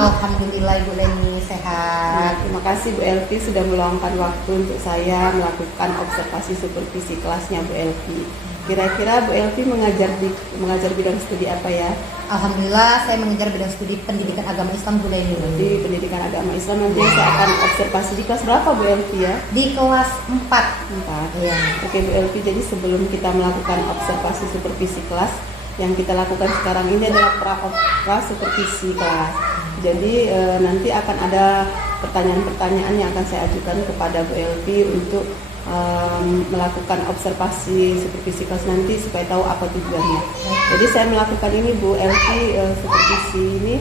Alhamdulillah Ibu Leni Nah, sehat. terima kasih Bu Elvi sudah meluangkan waktu untuk saya melakukan observasi supervisi kelasnya Bu Elvi. Kira-kira Bu Elvi mengajar bidang studi apa ya? Alhamdulillah saya mengejar bidang studi pendidikan agama Islam Bu Leni. Di pendidikan agama Islam nanti saya akan observasi di kelas berapa Bu Elvi ya? Di kelas 4. 4. Iya. Oke Bu Elvi, jadi sebelum kita melakukan observasi supervisi kelas, yang kita lakukan sekarang ini adalah pra supervisi kelas. Jadi nanti akan ada pertanyaan-pertanyaan yang akan saya ajukan kepada Bu Elvi untuk melakukan observasi supervisi kelas nanti supaya tahu apa tujuannya. Jadi saya melakukan ini Bu Elvi, supervisi ini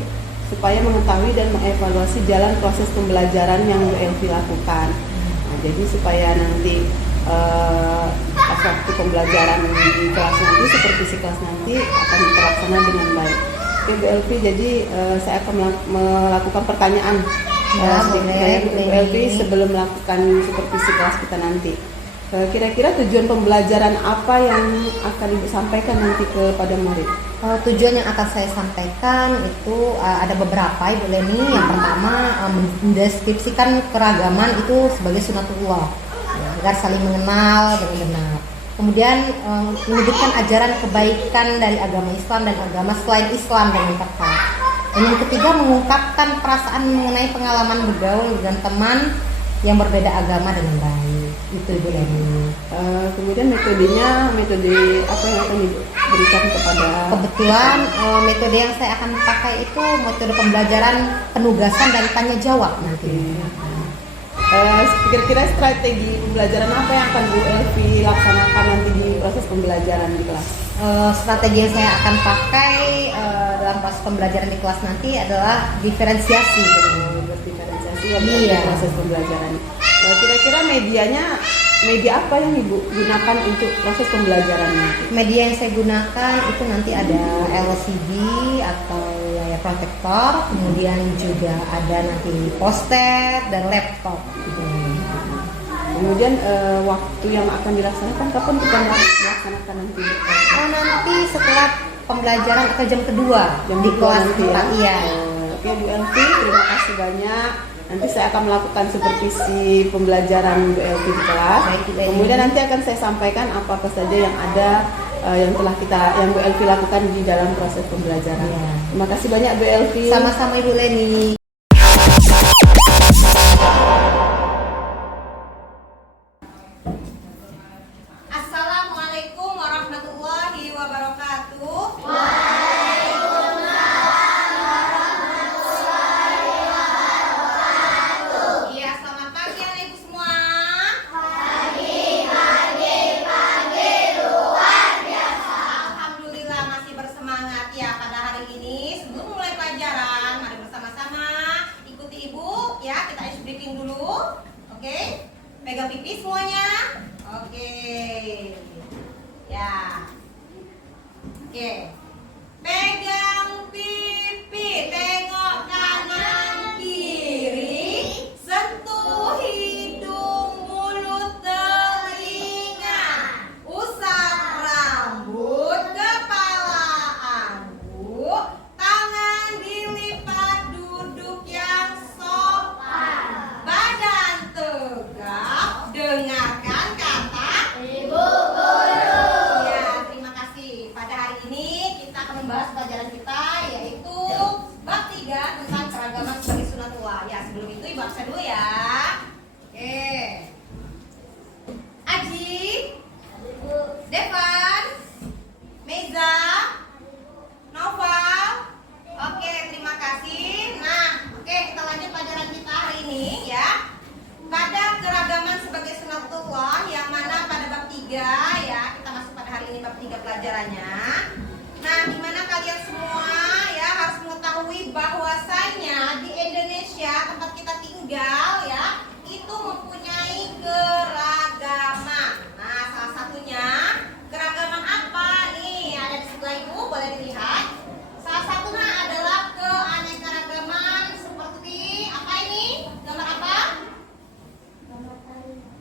supaya mengetahui dan mengevaluasi jalan proses pembelajaran yang Bu Elvi lakukan. Nah, jadi supaya nanti pas waktu pembelajaran di kelas nanti, supervisi kelas nanti akan terlaksana dengan baik. Oke Bu Elvi, jadi saya akan melakukan pertanyaan sedikit Bu Elvi sebelum melakukan supervisi kelas kita nanti. Kira-kira tujuan pembelajaran apa yang akan Ibu sampaikan nanti kepada murid? Tujuan yang akan saya sampaikan itu ada beberapa Ibu Leni. Yang pertama mendeskripsikan keragaman itu sebagai sunatullah, agar saling mengenal dengan benar. Kemudian menyebutkan ajaran kebaikan dari agama Islam dan agama selain Islam dengan tepat. Dan yang ketiga mengungkapkan perasaan mengenai pengalaman bergaul dengan teman yang berbeda agama dengan baik. Itu Ibu Leni. Kemudian metodenya, metode apa yang akan diberikan kepada? Kebetulan metode yang saya akan pakai itu metode pembelajaran penugasan dan tanya jawab nanti. Kira-kira strategi pembelajaran apa yang akan Bu Elvi laksanakan nanti di proses pembelajaran di kelas? Strategi yang saya akan pakai dalam proses pembelajaran di kelas nanti adalah diferensiasi. Berdiferensiasi Iya. proses pembelajaran. Kira-kira media apa yang Ibu gunakan untuk proses pembelajarannya? Media yang saya gunakan itu nanti ada LCD atau layar proyektor, kemudian juga ada nanti poster dan laptop. Kemudian waktu yang akan dilaksanakan kapan kita melaksanakan nanti? Nanti setelah pembelajaran ke jam kedua di kelas nanti ya. Iya. Oke Bu Elvi, terima kasih banyak. Nanti saya akan melakukan supervisi pembelajaran Bu Elvi di kelas. Kemudian nanti akan saya sampaikan apa-apa saja yang ada yang Bu Elvi lakukan di dalam proses pembelajaran. Ya. Terima kasih banyak Bu Elvi. Sama-sama Ibu Leni. Assalamualaikum warahmatullahi wabarakatuh. Iya, selamat pagi anak ibu semua. Alhamdulillah masih bersemangat ya pada hari ini. Sebelum mulai pelajaran, mari bersama-sama ikuti ibu ya. Kita ice briefing dulu. Oke? Pegang pipi semuanya. Oke. Ya. Oke. Pegang pipi, tengok kanan kiri, sentuh hidung, mulut, telinga, usap rambut, kepala angguk, tangan dilipat, duduk yang sopan, badan tegak, dengarkan kata ibu guru. Ya, terima kasih. Pada hari ini kita akan membahas pelajaran kita yaitu bab 3 tentang keragaman sebagai sunatullah. Ya, sebelum itu ibu absen dulu ya. Oke. Aji, Devan, Meza, Noval. Oke, terima kasih. Nah, oke, kita lanjut pelajaran kita hari ini ya. Pada keragaman sebagai sunatullah yang mana pada bab 3 ya, kita masuk pada hari ini bab 3 pelajarannya. Nah, dimana kalian semua ya harus mengetahui bahwasanya di Indonesia tempat kita tinggal ya itu mempunyai keragaman. Nah, salah satunya keragaman apa nih? Ada di sebelah ibu, boleh dilihat. Salah satunya adalah keanekaragaman seperti apa ini? Gambar apa?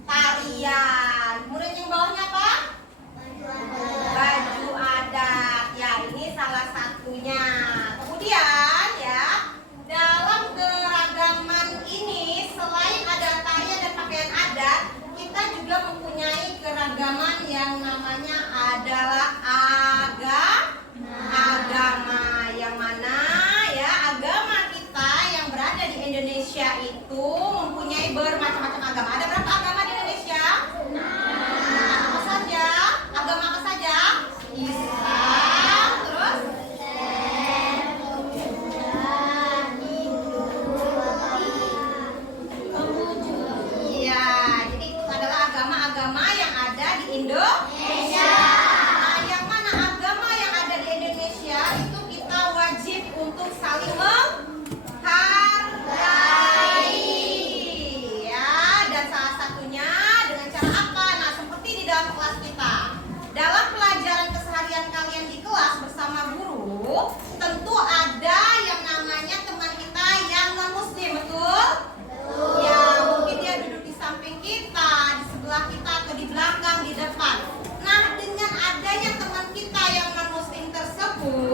Tarian. Kemudian yang bawahnya apa? Baju adat.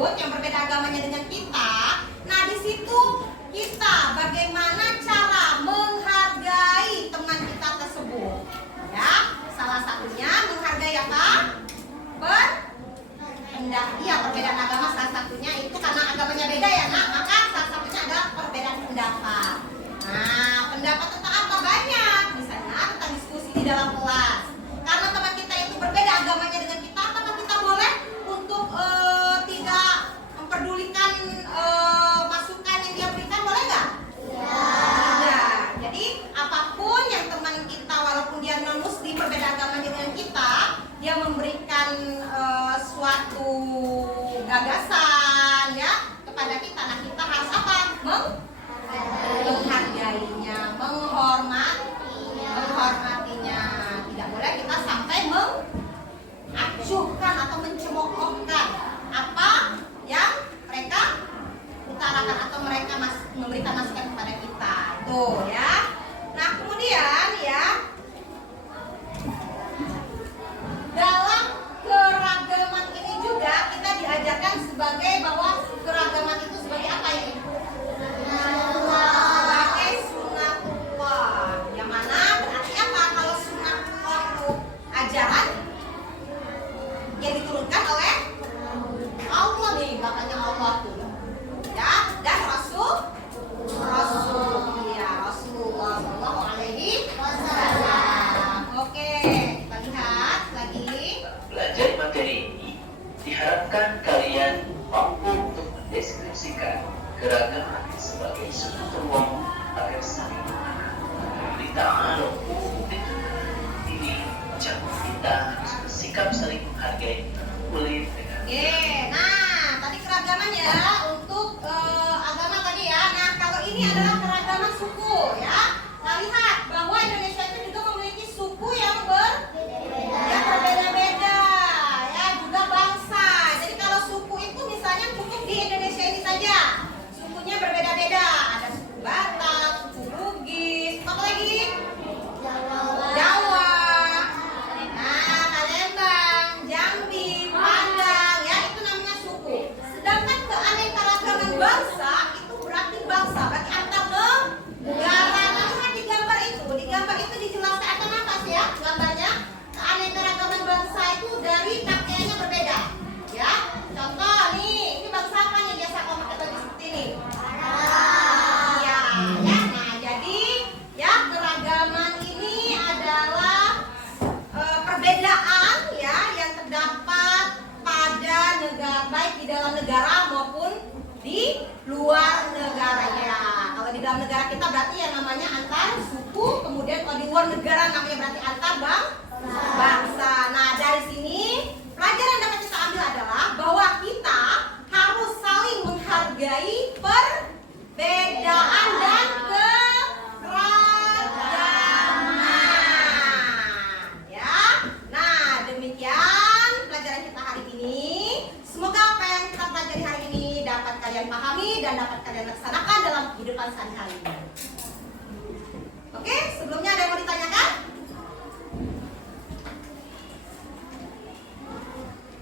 tersebut yang berbeda agamanya dengan kita. Nah, di situ kita bagaimana cara menghargai teman kita tersebut. Ya, salah satunya menghargai apa? Ya, perbedaan agama salah satunya itu karena agamanya beda ya nak, maka salah satunya adalah perbedaan pendapat. Nah, pendapat tentang apa banyak, misalnya tentang diskusi di dalam kelas. Karena teman kita itu berbeda agamanya dengan kita, maka kita boleh untuk tidak memperdulikan masukan yang dia berikan, boleh nggak? Ya. Jadi apapun yang teman kita walaupun dia non muslim berbeda agamanya dengan kita, dia memberikan suatu gagasan ya kepada kita. Nah, kita harus apa? Menghargainya, menghormatinya. Tidak boleh kita sampai mengacuhkan atau mencemoohkan apa yang mereka utarakan atau mereka memberikan masukan kepada kita. Tuh ya. Nah, kemudian ya, dalam keragaman ini juga kita diajarkan sebagai bahwa keragaman itu sebagai apa ini? Sebagai sunatullah. Yang mana berarti apa? Kalau sunatullah itu ajaran yang diturunkan oleh Allah nih, makanya Allah tuh. Ya, dan Rasulullah Shallallahu Alaihi Wasallam. Oke, kita lihat lagi. Belajar materi ini diharapkan kalian mampu untuk mendeskripsikan keragaman sebagai suatu ruang agar saling memberi ta'alum. Ini jangan kita harus bersikap saling menghargai boleh dengan Oke, nah tadi keragaman ya untuk agama tadi ya. Nah, kalau ini adalah keragaman suku ya. Nah, lihat bahwa Indonesia itu juga memiliki suku yang berbeda-beda ya, juga bangsa. Jadi kalau suku itu misalnya cukup di Indonesia ini saja, sukunya berbeda-beda. Ada suku Batak, suku Bugis, apa lagi? Jawa. Nah, Palembang, Jambi, Padang, ya itu namanya suku. Sedangkan keanekaragaman bangsa itu berarti bangsa, berarti antar negara. Nah, lihat di gambar itu dijelaskan atau apa sih ya gambarnya? Keanekaragaman bangsa itu dari pakaiannya berbeda, ya. Contoh nih, ini bangsa apa yang biasa kamu pakai baju seperti ini? Iya, ya. Nah, jadi ya keragaman ini adalah perbedaan ya yang terdapat pada negara, baik di dalam negara maupun di luar negaranya. Kalau di dalam negara kita berarti yang namanya antar suku, kemudian kalau di luar negara namanya berarti antar bangsa. Nah, dari sini pelajaran yang dapat kita ambil adalah bahwa kita harus saling menghargai perbedaan dan keragaman. Ya. Nah, demikian pelajaran kita hari ini. Semoga apa yang kita pelajari hari ini dapat kalian pahami dan dapat kalian laksanakan dalam kehidupan sehari-hari. Oke, sebelumnya ada yang mau ditanyakan?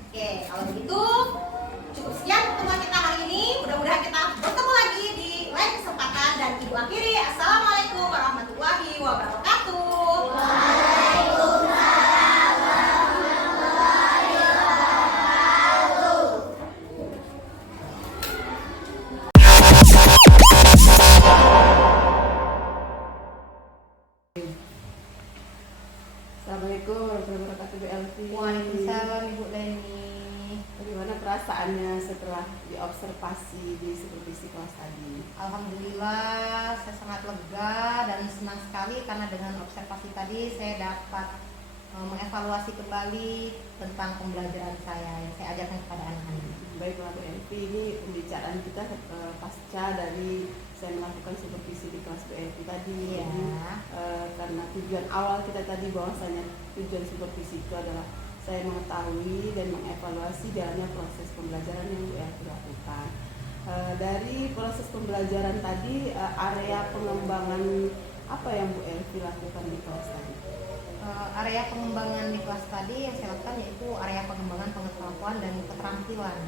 Oke, kalau begitu cukup sekian pertemuan kita hari ini. Mudah-mudahan kita bertemu lagi di lain kesempatan dan ibu akhiri. Assalamualaikum warahmatullahi wabarakatuh. Assalamualaikum warahmatullahi wabarakatuh, Bu Elvi. Waalaikumsalam Ibu Leni. Bagaimana perasaannya setelah diobservasi di supervisi kelas tadi? Alhamdulillah saya sangat lega dan senang sekali karena dengan observasi tadi saya dapat mengevaluasi kembali tentang pembelajaran saya yang saya ajarkan kepada anak-anak. Baiklah Bu Elvi, ini pembicaraan kita pasca dari saya melakukan supervisi di kelas Bu Elvi tadi. Iya. Jadi, karena tujuan awal kita tadi bahwasanya tujuan supervisi itu adalah saya mengetahui dan mengevaluasi jalannya proses pembelajaran yang Bu Elvi lakukan. Dari proses pembelajaran tadi, area pengembangan apa yang Bu Elvi lakukan di kelas tadi? Area pengembangan di kelas tadi yang saya lakukan yaitu area pengembangan pengetahuan dan keterampilan.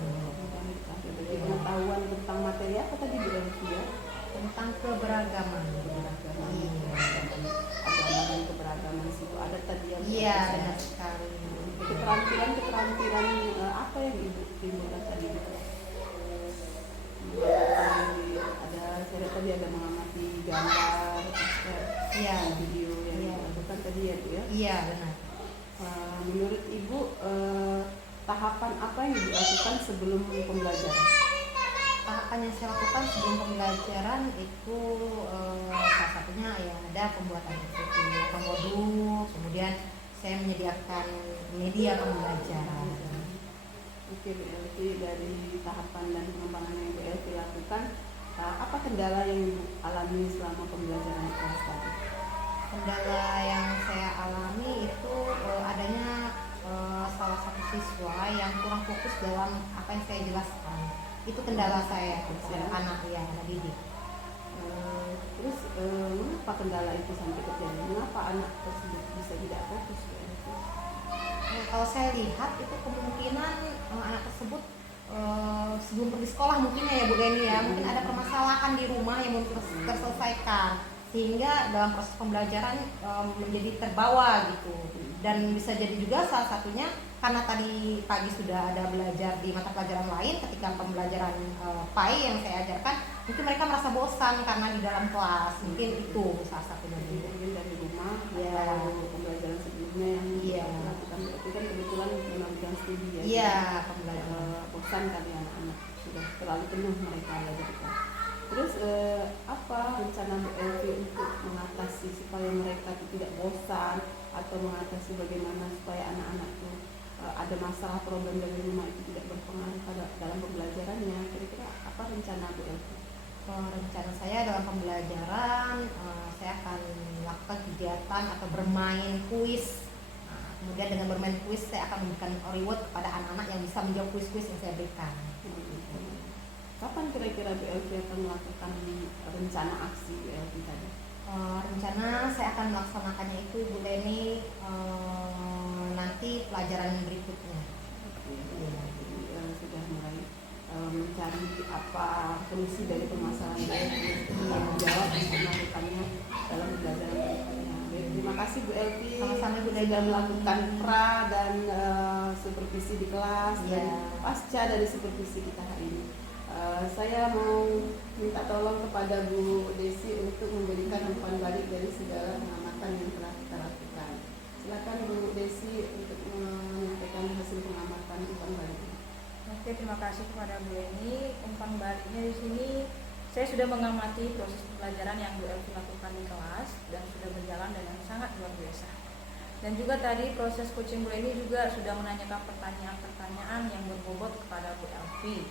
materi apa tadi Bu Elvi ya? Tentang keberagaman. Keberagaman, Iya. agama dan keberagaman situ ada tadi yang Iya, benar sekali. Keterampilan apa yang Ibu timbulkan tadi gitu? Ada saya lihat tadi ada mengamati gambar, Iya. video yang Iya. dilakukan tadi ya Bu ya. Iya, benar. Menurut Ibu tahapan apa yang Ibu lakukan sebelum pembelajaran? Tahapan yang saya lakukan sebelum pembelajaran itu salah satunya ya ada pembuatan beberapa modul, kemudian saya menyediakan media pembelajaran. Oke Bu Elvi, dari tahapan dan pengembangan yang Bu Elvi lakukan, apa kendala yang Ibu alami selama pembelajaran di kelas tadi? Kendala yang saya alami itu adanya salah satu siswa yang kurang fokus dalam apa yang saya jelaskan. Itu kendala saya kepada anak didik. Terus mengapa kendala itu sampai terjadi? Mengapa anak tersebut bisa tidak fokus Bu Elvi? Kalau saya lihat itu kemungkinan anak tersebut sebelum pergi sekolah mungkin ya Bu Deni ya, mungkin ada permasalahan di rumah yang belum terselesaikan sehingga dalam proses pembelajaran menjadi terbawa gitu. Dan bisa jadi juga salah satunya karena tadi pagi sudah ada belajar di mata pelajaran lain, ketika pembelajaran PAI yang saya ajarkan mungkin mereka merasa bosan karena di dalam kelas, mungkin itu salah satunya. Mungkin dari rumah Ya. atau pembelajaran sebelumnya yang Iya. dilakukan. Berarti kan kebetulan memang jam studi ya. Iya, pembelajaran. Bosan kali anak-anak sudah terlalu penuh mereka belajar di kelas. Terus apa rencana Bu Elvi untuk mengatasi supaya mereka itu tidak bosan atau mengatasi bagaimana supaya anak-anak itu ada masalah problem dari rumah itu tidak berpengaruh pada dalam pembelajarannya? Kira-kira apa rencana Bu Elvi? Rencana saya dalam pembelajaran saya akan melakukan kegiatan atau bermain kuis. Kemudian dengan bermain kuis saya akan memberikan reward kepada anak-anak yang bisa menjawab kuis-kuis yang saya berikan. Kapan kira-kira Bu Elvi akan melakukan rencana aksi Bu Elvi tadi? Rencana saya akan melaksanakannya itu Bu Leni nanti pelajaran berikutnya. Jadi sudah mulai mencari apa solusi dari permasalahan Bu Elvi untuk menjawab dan melakukannya dalam pembelajaran berikutnya. Baik, terima kasih Bu Elvi. Sama-sama, Bu Leni. Sudah melakukan pra dan supervisi di kelas dan Iya. pasca dari supervisi kita hari ini. Saya mau minta tolong kepada Bu Desi untuk memberikan umpan balik dari segala pengamatan yang telah kita lakukan. Silakan Bu Desi untuk menyampaikan hasil pengamatan umpan balik. Oke, terima kasih kepada Bu Eni. Umpan baliknya di sini, saya sudah mengamati proses pembelajaran yang Bu Elvi lakukan di kelas dan sudah berjalan dengan sangat luar biasa. Dan juga tadi proses coaching Bu Eni juga sudah menanyakan pertanyaan-pertanyaan yang berbobot kepada Bu Elvi.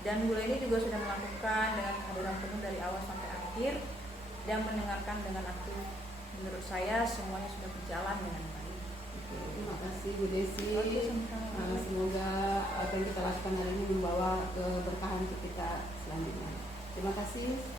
Dan Bu Leni juga sudah melakukan dengan kehadiran penuh dari awal sampai akhir dan mendengarkan dengan aktif. Menurut saya semuanya sudah berjalan dengan baik. Terima kasih Bu Desi. Oke, sama-sama. Semoga apa yang kita lakukan hari ini membawa keberkahan untuk kita selanjutnya. Terima kasih.